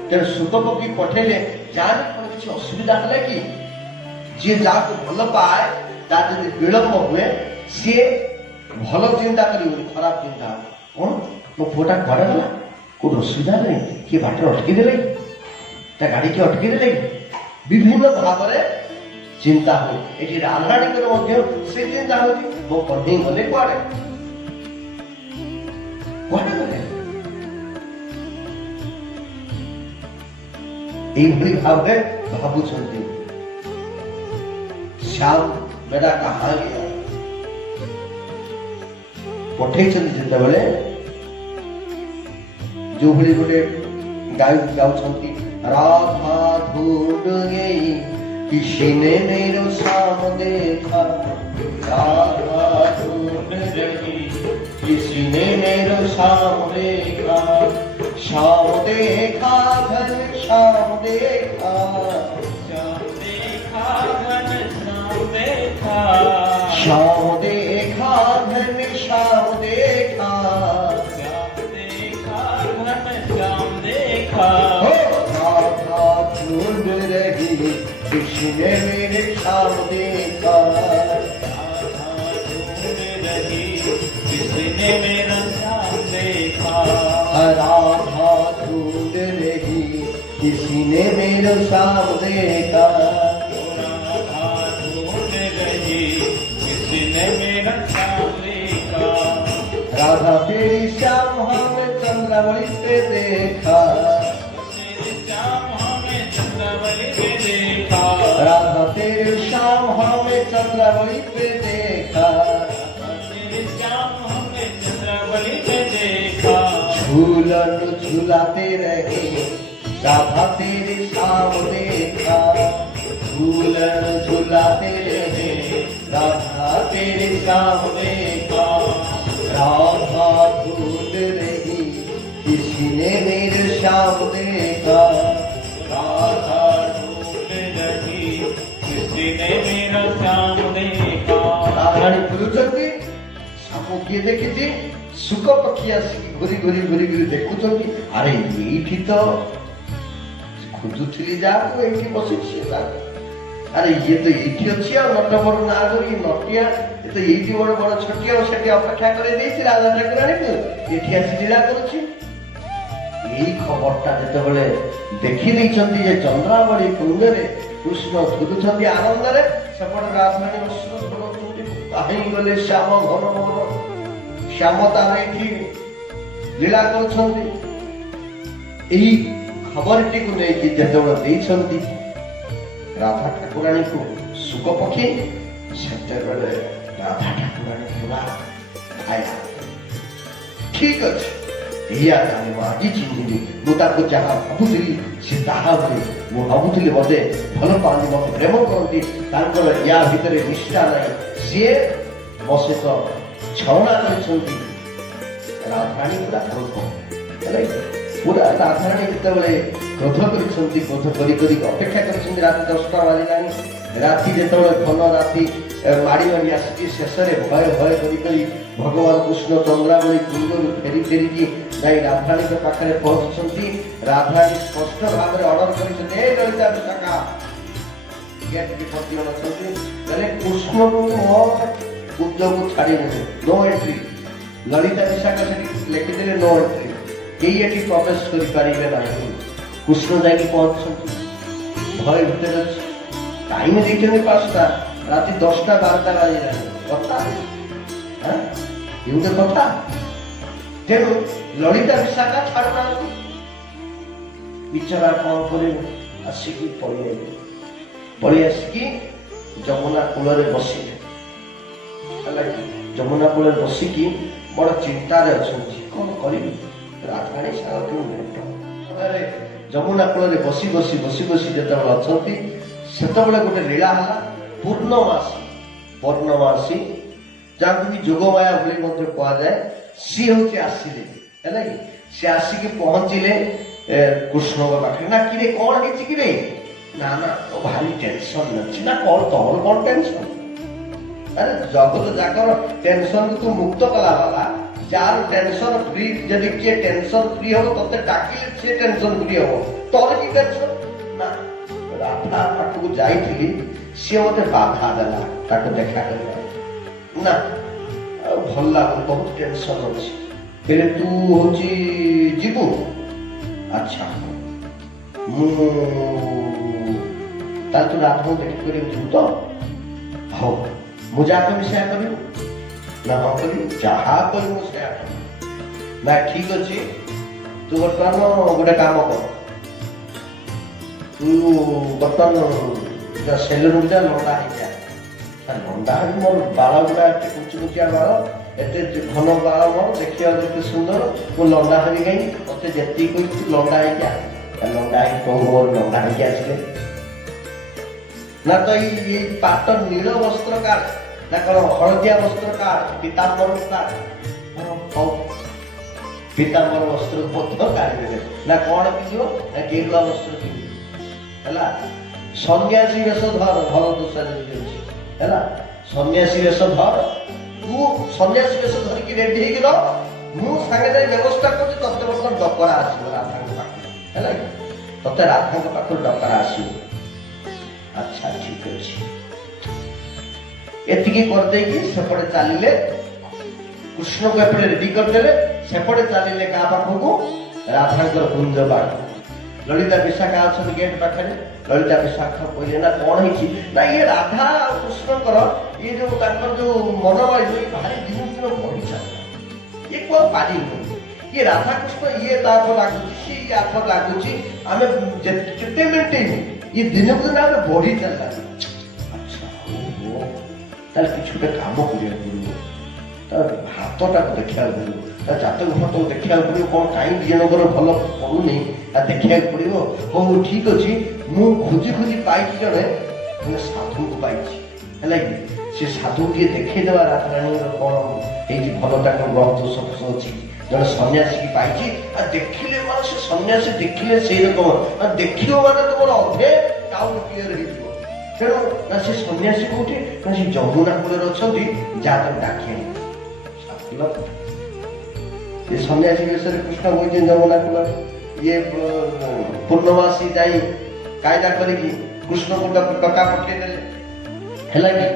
ତେଣୁ ଶୁକ ପକ୍ଷୀ ପଠେଇଲେ ଯାହାର କ'ଣ କିଛି ଅସୁବିଧା ହେଲା କି ଯିଏ ଯାହାକୁ ଭଲ ପାଏ ତାର ଯଦି ବିଳମ୍ବ ହୁଏ ସିଏ ଭଲ ଚିନ୍ତା କରିବନି ଖରାପ ଚିନ୍ତା କ'ଣ ମୋ ପୁଅଟା କୁଆଡ଼େ ଗଲା କୋଉଠି ଅସୁବିଧା ନାହିଁ କିଏ ବାଟରେ ଅଟକି ଦେଲେ ତା ଗାଡ଼ି କିଏ ଅଟକି ଦେଲେ ବିଭିନ୍ନ ଭାବରେ ଚିନ୍ତା ହୁଏ ଏଠି ରାଧାରାଣୀଙ୍କର ମଧ୍ୟ ସେ ଚିନ୍ତା ହଉଛି ମୋ କହ୍ନେଇ ଗଲେ କୁଆଡ଼େ କୁଆଡ଼େ ଗଲେ এইভাবে ভাবে ভাবুଛନ୍ତି শ্যাম বেটা কাହା ଗଲା ପଠେଇଛନ୍ତି ଯେତେବେଳେ ଯୋଉଭଳି ଗୋଟେ ଗାଉଛନ୍ତି राधा ढूंढ गई किसी ने मेरा शाम देखा राधा ढूंढ गई किसी ने मेरा शाम देखा शाम देखा घन शाम देखा श्याम देखा घन श्याम देखा शाम देखा घन शाम देखा श्याम देखा घन श्याम देखा ढूंढ रही किसी ने मेरे शाम देखा ढूंढ रही किसी ने मेरा श्याम देखा राधा ढूंढ रही किसी ने मेरा शाम देखा राधा ढूंढ रही किसी ने मेरा श्याम देखा राधा तेरी श्याम हमें चंद्रावली पे देखा राधा तेरे श्याम हमें चंद्रावली पे देखा झूलन झूलाते रहे राधा तेरे श्याम देखा झूलन झूलाते रहे राधा तेरे श्याम देखा राधा ढूंढ रही किसी ने मेरे श्याम देखा राधा ढूंढ रही किसी ने मेरा श्याम ମୁଁ କିଏ ଦେଖିଛି ଶୁକ ପକ୍ଷୀ ଆସିକି ଘୁରି ଦେଖୁଛନ୍ତି, ଆରେ ଏଇଠି ତ ଖୋଜୁଥିଲି ଯାହାକୁ ଏଇଠି ବସିଛି, ଆରେ ଇଏ ତ ଏଇଠି ଅଛି, ଆଉ ନଟବର ନାଁ କରି ନଟିଆ ଏ ତ ଏଇଠି ବଡ ବଡ ଛୋଟିଆ ସେଠି ଅପେକ୍ଷା କରି ଦେଇଛି ରାଜା ଠାକୁରାଣୀକୁ, ଏଠି ଆସି ଲୀଳା କରୁଛି। ଏଇ ଖବରଟା ଯେତେବେଳେ ଦେଖି ଦେଇଛନ୍ତି ଯେ ଚନ୍ଦ୍ରାବଳୀ କୁଞ୍ଜରେ କୃଷ୍ଣ ଝୁଲୁଛନ୍ତି ଆନନ୍ଦରେ, ସେପଟେ ରାଜଧାନୀ ଅଶ୍ରୁ ଶୁଣୁଛନ୍ତି, କାହିଁ ଗଲେ ଶ୍ୟାମ ଘନ ମୋହନ, ଶ୍ୟାମ ତାର ଏଠି ଲୀଳା କରୁଛନ୍ତି। ଏଇ ଖବରଟିକୁ ନେଇକି ଯେତେବେଳେ ଦେଇଛନ୍ତି ରାଧା ଠାକୁରାଣୀକୁ ଶୁକ ପକ୍ଷୀ, ସେତେବେଳେ ରାଧା ଠାକୁରାଣୀ ଥିବା ଆୟା ଠିକ ଅଛି, ଏଇଆ ତାହେଲେ ମୁଁ ଆଜି ଚିହ୍ନିଲି, ମୁଁ ତାକୁ ଯାହା ଭାବୁଥିଲି ସେ ତାହା ହୁଏ। ମୁଁ ଭାବୁଥିଲି ବୋଧେ ଭଲ ପାଆନ୍ତି, ମତେ ପ୍ରେମ କରନ୍ତି, ତାଙ୍କର ୟା ଭିତରେ ନିଷ୍ଠା ନାହିଁ। ସିଏ ମୋ ସହିତ ଛଳନା କରିଛନ୍ତି। ରାଧାରାଣୀ ପୁରା କ୍ରୋଧ ହେଲା, ପୁରା ରାଧାରାଣୀ ଯେତେବେଳେ କ୍ରୋଧ କରିଛନ୍ତି, କ୍ରୋଧ କରି ଅପେକ୍ଷା କରିଛନ୍ତି। ରାତି 10ଟା ବାଜିଲାଣି, ରାତି ଯେତେବେଳେ ଘନ ରାତି ମାଡ଼ି ଆସିଛି, ଶେଷରେ ଭୟ କରି ଭଗବାନ କୃଷ୍ଣ ଚନ୍ଦ୍ରାବଳୀ କୁଞ୍ଜରୁ ଫେରିକି ଯାଇ ରାଧାରାଣୀଙ୍କ ପାଖରେ ପହଞ୍ଚିଛନ୍ତି। ରାଧାରାଣୀ ସ୍ପଷ୍ଟ ଭାବରେ ଅର୍ଡର କରିଛନ୍ତି, ଏ ଲଳିତା ବିଶାଖା ଅଛନ୍ତି, କୃଷ୍ଣକୁ ମୋ କୁଞ୍ଜକୁ ଛାଡ଼ିନେବେ, ନୋ ଏଣ୍ଟ୍ରି। ଲଳିତା ବିଶାଖା ସେଠି ଲେଖିଦେଲେ ନୋ ଏଣ୍ଟ୍ରି, କେହି ଏଠି ପ୍ରବେଶ କରିପାରିବେ ନାହିଁ। କୃଷ୍ଣ ଯାଇକି ପହଞ୍ଚୁଛନ୍ତି, ଭୟ ଭିତରେ ଅଛି, ଟାଇମ ଦେଇଛନ୍ତି 5ଟା, ରାତି 10ଟା 12ଟା ବାଜିଲାଣି, କଥା ଏମିତି କଥା। ତେଣୁ ଲଳିତା ବିଶାଖା ଛାଡୁନାହାନ୍ତି, ବିଚରା କଣ କରିବେ, ଆସିକି ପଳେଇ ଆସିକି ଯମୁନା କୂଳରେ ବସିଲେ ହେଲା। ଯମୁନା କୂଳରେ ବସିକି ବଡ ଚିନ୍ତାରେ ଅଛନ୍ତି, କଣ କରିବି, ରାଧାରାଣୀ ସାଙ୍ଗକୁ ଭେଟ। ଯମୁନା କୂଳରେ ବସି ଯେତେବେଳେ ଅଛନ୍ତି, ସେତେବେଳେ ଗୋଟେ ଲୀଳା ହେଲା। ପୂର୍ଣ୍ଣମାସୀ ଯାହାକୁ ବି ଯୋଗମାୟା ଭଳି ମଧ୍ୟ କୁହାଯାଏ, ସିଏ ହଉଛି ଆସିଲେ ହେଲା କି, ସେ ଆସିକି ପହଞ୍ଚିଲେ କୃଷ୍ଣଙ୍କ ପାଖରେ। ନା କିରେ କଣ ହେଇଛି କିରେ, ନା ଭାରି ଟେନସନ ଅଛି। ନା କଣ ତମର କଣ ଟେନସନ? ଆରେ ଜଗତ ଯାକର ଟେନସନ ତୁ ମୁକ୍ତ କଲା ବାଲା, ଯାହାର ଟେନସନ ଫ୍ରି, ଯଦି କିଏ ଟେନସନ ଫ୍ରି ହବ ତତେ ଡାକିଲେ ସିଏ ଟେନସନ ଫ୍ରି ହବ, ତୋର କି ଟେନସନ? ନା ରାଧା ପାଖକୁ ଯାଇଥିଲି, ସିଏ ମତେ ବାଧା ଦେଲା ତାକୁ ଦେଖା କରିବା। ନା ଆଉ ଭଲ ଲାଗୁନି, ବହୁତ ଟେନସନ ଅଛି। ହେଲେ ତୁ ହଉଛି ଯିବୁ? ଆଚ୍ଛା ମୁଁ ତାହେଲେ ତୁ ରାଧାକୁ ଦେଖି କରିବାକୁ ଯିବୁ ତ? ହଉ, ମୁଁ ଯାହା କରିବି ସେୟା କରିବୁ? ନା ହଁ କରିବି, ଯାହା କରିବୁ ମୁଁ ସେୟା କରିବି। ନା ଠିକ ଅଛି, ତୁ ବର୍ତ୍ତମାନ ଗୋଟେ କାମ କର, ତୁ ବର୍ତ୍ତମାନ ସେଲୁନ ଯା, ଲଣ୍ଡା ହେଇଯା। ଲଣ୍ଡା ହେବି, ମୋର ବାଳ ଗୁଡା ଏତେ କୁଚୁକୁଚିଆ ବାଳ, ଏତେ ଘନ ବାଳ ମୋର, ଦେଖିବାକୁ ଏତେ ସୁନ୍ଦର, ମୁଁ ଲଣ୍ଡା ହେବି କାହିଁକି? ମତେ ଯେତିକି କହିଛୁ ଲଣ୍ଡା ହେଇଯା। ଲଣ୍ଡା ହେଇକି କହୁ, ମୋର ଲଣ୍ଡା ହେଇକି ଆସିଲେ ନା ତ ଏଇ ପାଟ ନୀଳ ବସ୍ତ୍ର କାଢ, ନା କଣ ହଳଦିଆ ବସ୍ତ୍ର କାଢ, ପୀତାମ୍ବର କାଢ। ହଉ, ପୀତାମ୍ବର ବସ୍ତ୍ର ମଧ୍ୟ କାଢିଦେବେ। ନା କଣ ପିନ୍ଧିବ? ନା ଗେରୁଆ ବସ୍ତ୍ର ପିନ୍ଧିବ ହେଲା। ସନ୍ନ୍ୟାସୀ ବେଶ ଧର, ଭଲ ଦୋଷା ଅଛି ହେଲା। ସନ୍ନ୍ୟାସୀ ବେଶ ଧର, ତୁ ସନ୍ନ୍ୟାସୀ ବେଶ ଧରିକି ରେଡି ହେଇକି ରହ, ମୁଁ ସାଙ୍ଗେ ଯାଇ ବ୍ୟବସ୍ଥା କରୁଛି। ତତେ ବର୍ତ୍ତମାନ ଡକରା ଆସିବ ରାଧାଙ୍କ ପାଖରୁ ହେଲା, ତତେ ରାଧାଙ୍କ ପାଖରୁ ଡକରା ଆସିବ। ଆଚ୍ଛା ଠିକ ଅଛି, ଏତିକି କରିଦେଇକି ସେପଟେ ଚାଲିଲେ, କୃଷ୍ଣକୁ ଏପଟେ ରେଡି କରିଦେଲେ, ସେପଟେ ଚାଲିଲେ କାହା ପାଖକୁ? ରାଧାଙ୍କର କୁଞ୍ଜ ପାଖକୁ। ଲଳିତା ବିଶାଖା ଅଛନ୍ତି ଗେଟ୍ ପାଖରେ। ଲଳିତା ବିଶାଖା କହିଲେ, ନା କଣ ହେଇଛି? ନା ଇଏ ରାଧା ଆଉ କୃଷ୍ଣଙ୍କର ଇଏ ଯୋଉ ତାଙ୍କର ଯୋଉ ମନୋବାଳି ଭାରି ଦିନକୁ ଦିନ ବଢି ଚାଲିଲା, ଇଏ କଣ ପାରିନି। ଇଏ ରାଧାକୃଷ୍ଣ ଇଏ ତାର ଲାଗୁଛି, ସିଏ ଆଠ ଲାଗୁଛି, ଆମେ କେତେ ମେଣ୍ଟେଇବୁ, ଇଏ ଦିନକୁ ଦିନ ଆମେ ବଢି ଚାଲିଲା। ଆଚ୍ଛା ଓହୋ, ତାହେଲେ କିଛି ଗୋଟେ କାମ କରିବାକୁ ପଡିବ, ତାର ହାତଟାକୁ ଦେଖିବାକୁ ପଡିବ, ତା ଜାତକ ଫାତକୁ ଦେଖିବାକୁ ପଡିବ, କଣ କାହିଁ ଦି ଜଣଙ୍କର ଭଲ ପଡୁନି ତା ଦେଖିବାକୁ ପଡିବ। ହଉ ଠିକ ଅଛି, ମୁଁ ଖୋଜି ପାଇଛି, ଜଣେ ସାଧୁଙ୍କୁ ପାଇଛି ହେଲା କି, ସେ ସାଧୁ ଟିକେ ଦେଖେଇଦେବା ରାଧାରାଣୀଙ୍କର କଣ ହେଇଛି, ଭଲ ତାଙ୍କର ଗ୍ରହ ଦୋଷ ଅଛି। ଜଣେ ସନ୍ନ୍ୟାସୀକି ପାଇଛି, ଆଉ ଦେଖିଲେ ମାନେ ସେ ସନ୍ନ୍ୟାସୀ ଦେଖିଲେ ସେଇ ରକମ, ଦେଖିବ ମାନେ ତମର ଅଧେ ଡାଉନ କ୍ଲିୟର ହେଇଯିବ। ତେଣୁ ନା ସେ ସନ୍ନ୍ୟାସୀ କୋଉଠି? ନା ସେ ଯମୁନା କୂଳରେ ଅଛନ୍ତି, ଯାହା ତାକୁ ଡାକି ଆଣିବ। ये सन्यासी बेशरे कृष्ण बोलते जमुना कूल ये पूर्णमासी जाई कायदा करिकी कृष्ण को टका पठेई देले हैला कि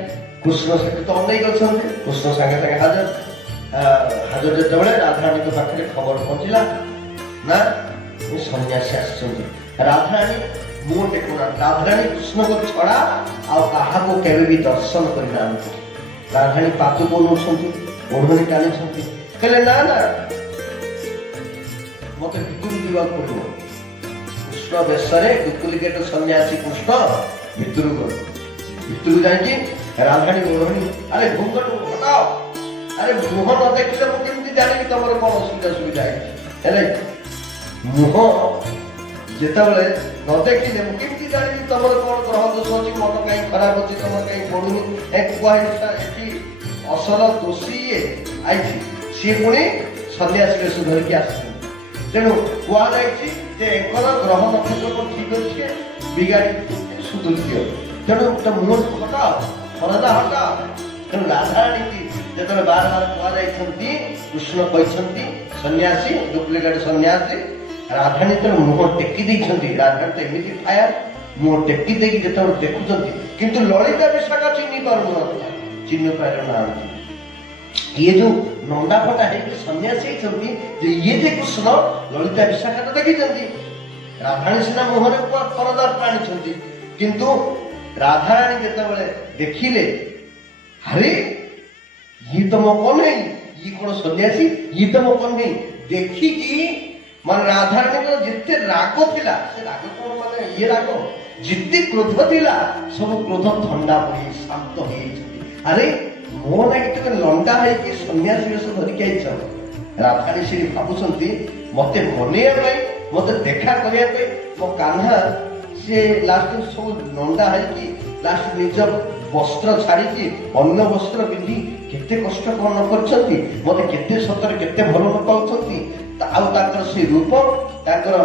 कृष्ण से तो अनेक अछंती कृष्ण संगे संगे हाजर जेतेबेले राधारानी को पाखरे खबर पहुंचला ना ये सन्यासी आछंती राधारानी मुंह टेकुना राधारानी कृष्ण को छड़ा आ कहा को केबे भी दर्शन करि नांती राधारानी पातु को नोछंती ओढ़नी टाणी छंती कहले ना ना मते भितुर दिवा पड़ो कृष्ण बेशरे डुप्लिकेट सन्यासी कृष्ण भितुर जाई राधारानी ओढ़नी अरे घुंघट हटाओ अरे मुह न देखले मु केमती जानि तमर कोन असुविधा सुविधा है मुह जेतबले न देखिले मु केमती जानि तमर कोन ग्रह दोष अछि मन काई खराब अछि तमर काई पडुनी एक क्वाइसा एठी असल दोषी आइछि से पुणी सन्यासी बेश धरिकी आसी तेणु कुआ जाइछि जे एकर ग्रह नक्षत्र को ठीक अछि बिगाड़ी सुदुल्य तेणु त मुह हटाओ परदा हटाओ तेणु राधारानी की जेतबले बार बार कुआ जाइछंती कृष्ण कहछंती सन्यासी डुप्लिकेट सन्यासी राधारानी तो मुह टेकी दैछंती राधारानी तो एमिति फायर मुह टेकी देकी जेतबले देखुछंती किंतु ललिता विशाखा चिन्हि पारु चिन्ह पार ना ये जो नंदा फटा है कि सन्यासी छंती जे ये जे कृष्ण ललिता विशाखा तो देखि छंती राधारानी सिना मोहन को परदा प्राणी छंती किंतु राधारानी जेतबले देखिले अरे ये तो मो कोन है ये कोन सन्यासी ये तो मो कोन नहीं देखि कि मन राधारानी को जिते राग थिला से राग कोन माने ये राग जिते क्रोध थिला सब क्रोध ठंडा पड़ी शांत हो अरे मो ना कि लंडा है कि सन्यासी बेश धरिक आइछ राधारानी से भाबुछंती मते मनेया भाई मते देखा करिया पे मो कान्हा से लास्ट सब लंडा है कि लास्ट निज वस्त्र छाड़ी कि अन्य वस्त्र पिंधि केते कष्ट कौन करछंती मते केते सतर केते भल न पाउछंती आउ ताकर से रूप ताकर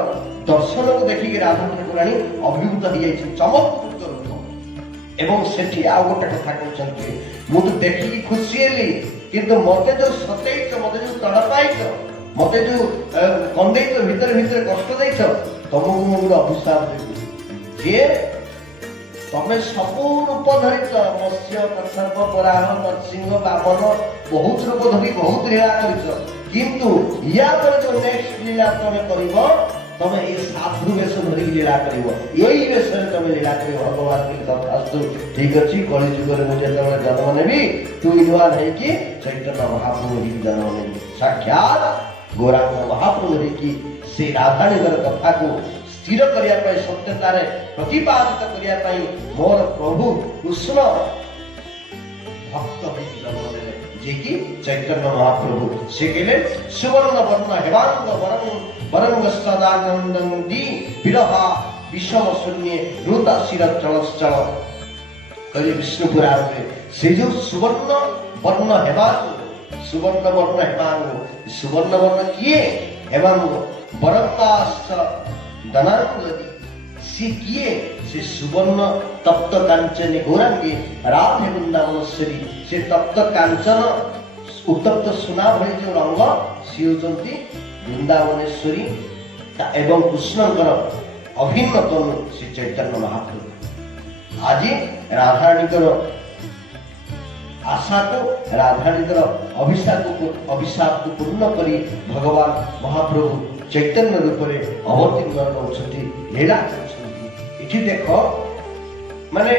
दर्शन को देखि कि राधा ठाकुराणी अभिभूत हो जाइछ चमत्कृत रूप एवं सेठी आ गोटे कथा कहते मु तो देखिकी खुशी हेली किंतु मते जो सतैच मते जो तड़पाइच मते जो कंदैच भीतर भीतर कष्ट दैच तुमको मु गोटे अभिशाप देबी जे तमे सबू रूप धरिच मत्स्य कच्छप वराह नरसिंह बामन बहुत रूप धरि बहुत लीला करिच किंतु या पर जो नेक्स्ट लीला तमे करिवो तमे ए साधु वेश धरि लीला करिवो एई वेश तमे लीला करिवो भगवान के तथास्तु ठीक अछि कलि जुग रे मुझे तमे जन्म नेबी तू इनवा नहीं कि चैतन्य महाप्रभु ही जन्म नेबी साक्षात गौरांग महाप्रभु रे की से राधारानी कथा को स्थिर करिया पय सत्यतारे प्रतिपादित करिया पय मोर प्रभु कृष्ण भक्त होई जन्म नेले जे कि चैतन्य महाप्रभु से केले सुवर्ण वर्ण हेवांग वरंग सदानंदं दी विरहा विषम शून्य रुता शिर चलश्चल कहे विष्णु पुराण में से जो सुवर्ण वर्ण हेवांग सुवर्ण वर्ण किए एवं वरंगाश्च दनांगदी से किए से सुवर्ण तप्त कांचन गौरांगी राधे वृंदावनेश्वरी से तप्त कांचन उत्तप्त सुना भली जो रंग सी होचंती वृंदावनेश्वरी एवं कृष्णकर अभिन्न तनु श्री चैतन्य महाप्रभु आज राधारानीकर आशा को राधारानीकर अभिशाप को पूर्ण करी भगवान महाप्रभु चैतन्य रूप में अवतीर्ण होती लीला इठी देख माने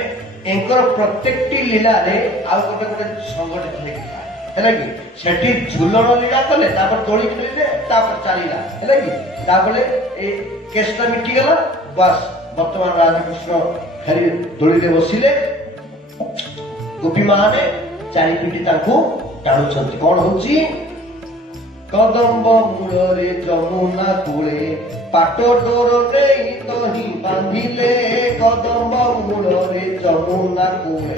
एंकर प्रत्येक लीला रे आ गोटे गोटे संगठित होता है कि सेठी झूलन लीला कले तापर दोली खेलिले तापर चलीला है कि तापर ए केसटा मिटी गला बस वर्तमान राधा कृष्ण फेरी दोली रे बसिले गोपी माने चारि पिटी ताको टाणुछंती कोन होची कदम्ब मूलरे जमुना कूले पाटो डोर नहीं तही बांधिले कदम्ब मूलरे जमुना कूले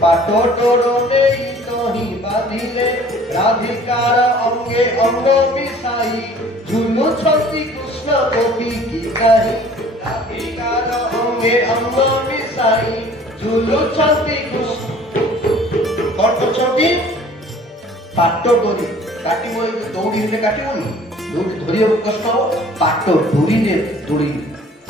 पाटो डोर नहीं तही बांधिले राधिकार अंगे अंग मिसाई झुलु छती कृष्ण गोपी की कही राधिकार अंगे अंग मिसाई झुलु छती कृष्ण कौन छती पाटो डोरी କାଟିବ ଦୌଡ଼ିରେ କାଟିବନି, ଦୌଡ଼ି ଧରିବାକୁ କଷ୍ଟ ହବ। ପାଟ ଡୋରିରେ ଦୋଳି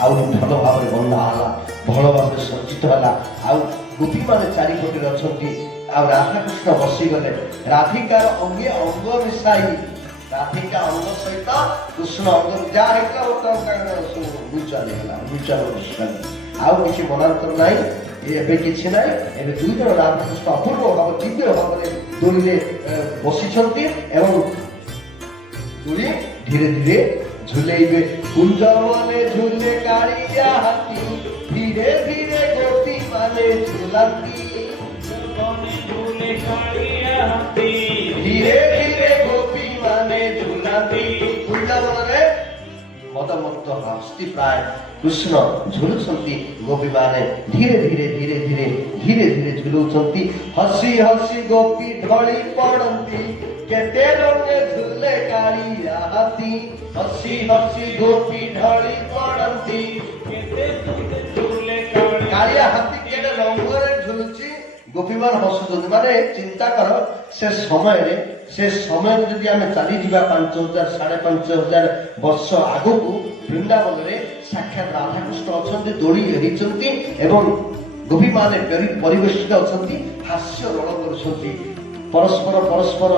ଆହୁରି ଭଲ ଭାବରେ ବନ୍ଧା ହେଲା, ଭଲ ଭାବରେ ସଜ୍ଜିତ ହେଲା। ଆଉ ଗୋପୀମାନେ ଚାରିପଟରେ ଅଛନ୍ତି। ଆଉ ରାଧାକୃଷ୍ଣ ବସିଗଲେ। ରାଧିକାର ଅଙ୍ଗେ ଅଙ୍ଗ ମିଶାଇ, ରାଧିକା ଅଙ୍ଗ ସହିତ କୃଷ୍ଣ ଅଙ୍ଗ ଯାହା ହେଇଥିଲା ଲୁଚାନି ହେଲା, ଲୁଚାନ ବସିଗଲେ। ଆଉ କିଛି ମନାନ୍ତର ନାହିଁ, ଏବେ କିଛି ନାହିଁ। ଏବେ ଦୁଇ ଜଣ ରାଧାକୃଷ୍ଣ ଅପୂର୍ବ ଭାବରେ ଦିବ୍ୟ ଭାବରେ ଦୋଳିରେ ବସିଛନ୍ତି ଏବଂ ଦୋଳି ଧୀରେ ଧୀରେ ଝୁଲେଇବେ। କୁଞ୍ଜ ମନେ ଝୁଲେ କାଳିଆ ହାତୀ, ଧୀରେ ଧୀରେ ଗୋପୀ ମାନେ ଝୁଲାନ୍ତି। ঝুলে কালিয়া হাতি ଧୀରେ ଧୀରେ ଗୋପୀ ମାନେ ଝୁଲାନ୍ତି। ବୃନ୍ଦାବନରେ ମଦମତ୍ତ ହସ୍ତି ପ୍ରାୟ କୃଷ୍ଣ ଝୁଲୁଛନ୍ତି। ଗୋପୀମାନେ ଧୀରେ ଧୀରେ ଧୀରେ ଧୀରେ ଧୀରେ ଧୀରେ ଝୁଲୁଛନ୍ତି। ହସି ହସି ଗୋପୀ ଢଳି ପଡନ୍ତି, କେତେ ରଙ୍ଗେ ଝୁଲେ କାଳିଆ ହାତୀ। ହସି ହସି ଗୋପୀ ଢଳି ପଡନ୍ତି, ঝুলে কালিয়া କାଳିଆ ହାତୀ କେତେ ରଙ୍ଗରେ ଝୁଲୁଛି। ଗୋପୀମାନେ ହସୁଛନ୍ତି। ମାନେ ଚିନ୍ତା କର, ସେ ସମୟରେ ଯଦି ଆମେ ଚାଲିଯିବା 5000 5500 ବର୍ଷ ଆଗକୁ, ବୃନ୍ଦାବନରେ ସାକ୍ଷାତ ରାଧାକୃଷ୍ଣ ଅଛନ୍ତି, ଦୋଳି ହେଇଛନ୍ତି ଏବଂ ଗୋପୀମାନେ ପରିବେଷିତ ଅଛନ୍ତି, ହାସ୍ୟ ରୋଳ କରୁଛନ୍ତି। ପରସ୍ପର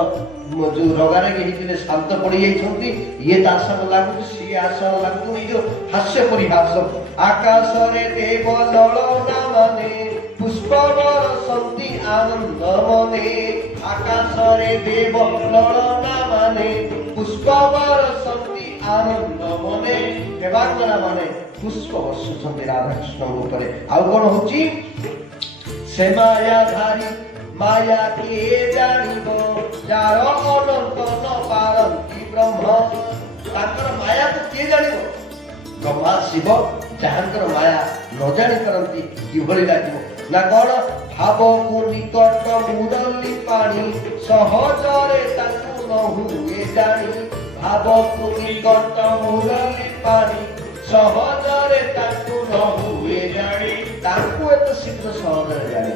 ଯୋଉ ରଗାରଗି ହେଇଥିଲେ ଶାନ୍ତ ପଡିଯାଇଛନ୍ତି। ଇଏ ତା ସହ ଲାଗୁଛି, ସିଏ ଆସନ ଲାଗୁଛି। ଏଇ ଯୋଉ ହାସ୍ୟ ପରିହାସ। ଆକାଶରେ ଦେବ ଲଳନା ମାନେ ପୁଷ୍ପ ବରସନ୍ତି ଆନନ୍ଦ ମନେ। ଆକାଶରେ ଦେବ ଲଳନା ମାନେ ପୁଷ୍ପ ବରସନ୍ତି ଆନନ୍ଦ ମନେ। ଦେବାଙ୍ଗନା ମାନେ ପୁଷ୍ପ ବର୍ଷୁଛନ୍ତି ରାଧାକୃଷ୍ଣଙ୍କ ଉପରେ। ଆଉ କଣ ହଉଛି? ସେ ମାୟାଧାରୀ ମାୟା କିଏ ଜାଣିବ, ଯାର ଅନନ୍ତ ନ ପାରନ୍ତି ବ୍ରହ୍ମ। ତାଙ୍କର ମାୟାକୁ କିଏ ଜାଣିବ? ବ୍ରହ୍ମା ଶିବ ଯାହାଙ୍କର ମାୟା ନ ଜାଣି ପାରନ୍ତି କିଭଳି ଲାଗିବ ନା କଣ? ଭାବକୁ ନିକଟ ମୁରଲି ପାଣି, ସହଜରେ ତାଙ୍କୁ ନ ହୁଏ ଜାଣି। ଭାବକୁ ନିକଟ ମୁରଲି ପାଣି, ସହଜରେ ତାଙ୍କୁ ନ ହୁଏ ଜାଣି। ତାଙ୍କୁ ଏତେ ଶୀଘ୍ର ସହଜରେ ଜାଣି,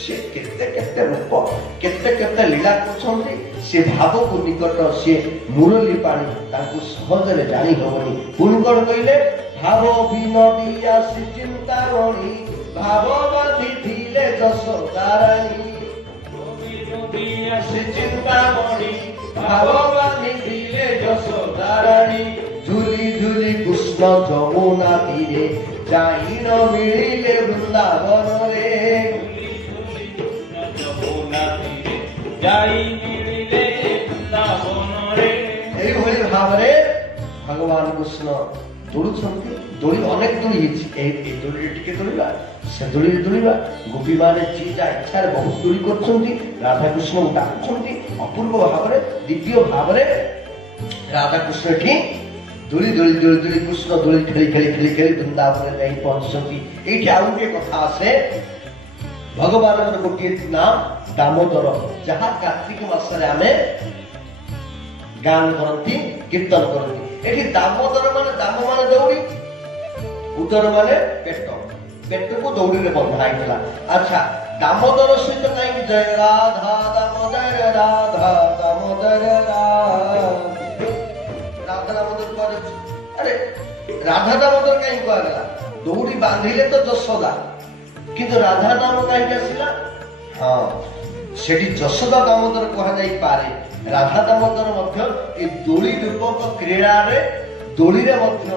ସେ କେତେ କେତେ ରୂପ, କେତେ କେତେ ଲୀଳା କରୁଛନ୍ତି। ସେ ଭାବକୁ ନିକଟ, ସିଏ ମୁରଲି ପାଣି, ତାଙ୍କୁ ସହଜରେ ଜାଣି ହବନି। ପୁଣି କଣ କହିଲେ? ଭାବ ବିନୋଦୀ ଆସି ଚିନ୍ତାମଣି, ଭାବ ବାନ୍ଧିଥିଲେ ଯଶୋଦାରାଣୀ। ଆସି ଚିନ୍ତାମଣି, ଭାବ ବାନ୍ଧିଥିଲେ ଯଶୋଦାରାଣୀ। ଝୁଲି ଝୁଲି କୃଷ୍ଣ ଯମୁନା ତୀରେ, ଯାଇ ନ ମିଳିଲେ ବୃନ୍ଦାବନରେ। যাই মিলিলে বৃন্দাবନରେ। এইভଳି ଭାବରେ ଭଗବାନ କୃଷ୍ଣ ଦୌଡୁଛନ୍ତି। ଦୋଳି ଅନେକ ଦୋଳି ହେଇଛି। এই ଦୋଳିରେ ଟିକେ ଦୋଳିବା, ସେ ଦୋଳିରେ ଦୋଳିବା। ଗୋପୀମାନେ ଯିଏ ଯାହା ଇଚ୍ଛାରେ ବହୁତ ଦୋଳି କରୁଛନ୍ତି, ରାଧାକୃଷ୍ଣଙ୍କୁ ଡାକୁଛନ୍ତି। ଅପୂର୍ବ ଭାବରେ, ଦିବ୍ୟ ଭାବରେ ରାଧାକୃଷ୍ଣ ଏଠି ଦୋଳି ଦୋଳି ଦୋଳି ଦୋଳି କୃଷ୍ଣ ଦୋଳି ଖେଳି ଖେଳି ଖେଳି ଖେଳି ବୃନ୍ଦାବନରେ ଯାଇ ପହଞ୍ଚୁଛନ୍ତି। ଏଇଠି ଆଉ ଗୋଟିଏ କଥା ଆସେ। ଭଗବାନଙ୍କର ଗୋଟିଏ ନାମ ଦାମୋଦର, ଯାହା କାର୍ତ୍ତିକ ମାସରେ ଆମେ ଗାନ କରନ୍ତି, କୀର୍ତ୍ତନ କରନ୍ତି। ଏଠି ଦାମୋଦର ମାନେ, ଦାମ ମାନେ ଦୌଡ଼ି, ଉଦର ମାନେ ପେଟ, ପେଟକୁ ଦୌଡ଼ିରେ ବନ୍ଧା ହେଇଥିଲା। ଆଚ୍ଛା, ଦାମୋଦର ସହିତ କାହିଁକି ଜୟ ରାଧା ଦାମୋଦର ରାଧା ଦାମୋଦର ରାଧା ଦାମୋଦର କୁହାଯାଉଛି? ଆରେ ରାଧା ଦାମୋଦର କାହିଁକି କୁହାଗଲା? ଦୌଡ଼ି ବାନ୍ଧିଲେ ତ ଯଶୋଦା, କିନ୍ତୁ ରାଧା ନାମ କାହିଁକି ଆସିଲା? ହଁ, ସେଠି ଯଶୋଦା ଦାମୋଦର କୁହାଯାଇପାରେ। ରାଧା ଦାମୋଦର ମଧ୍ୟ ଏ ଦୋଳି ରୂପକ କ୍ରୀଡ଼ାରେ, ଦୋଳିରେ ମଧ୍ୟ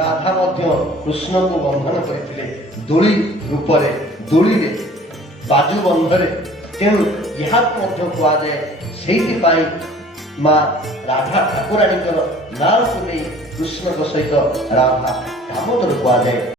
ରାଧା ମଧ୍ୟ କୃଷ୍ଣଙ୍କୁ ବନ୍ଧନ କରିଥିଲେ, ଦୋଳି ରୂପରେ, ଦୋଳିରେ, ବାଜୁ ବନ୍ଧରେ। ତେଣୁ ଏହାକୁ ମଧ୍ୟ କୁହାଯାଏ। ସେଇଥିପାଇଁ ମା ରାଧା ଠାକୁରାଣୀଙ୍କର ନାଁକୁ ନେଇ କୃଷ୍ଣଙ୍କ ସହିତ ରାଧା ଦାମୋଦର କୁହାଯାଏ।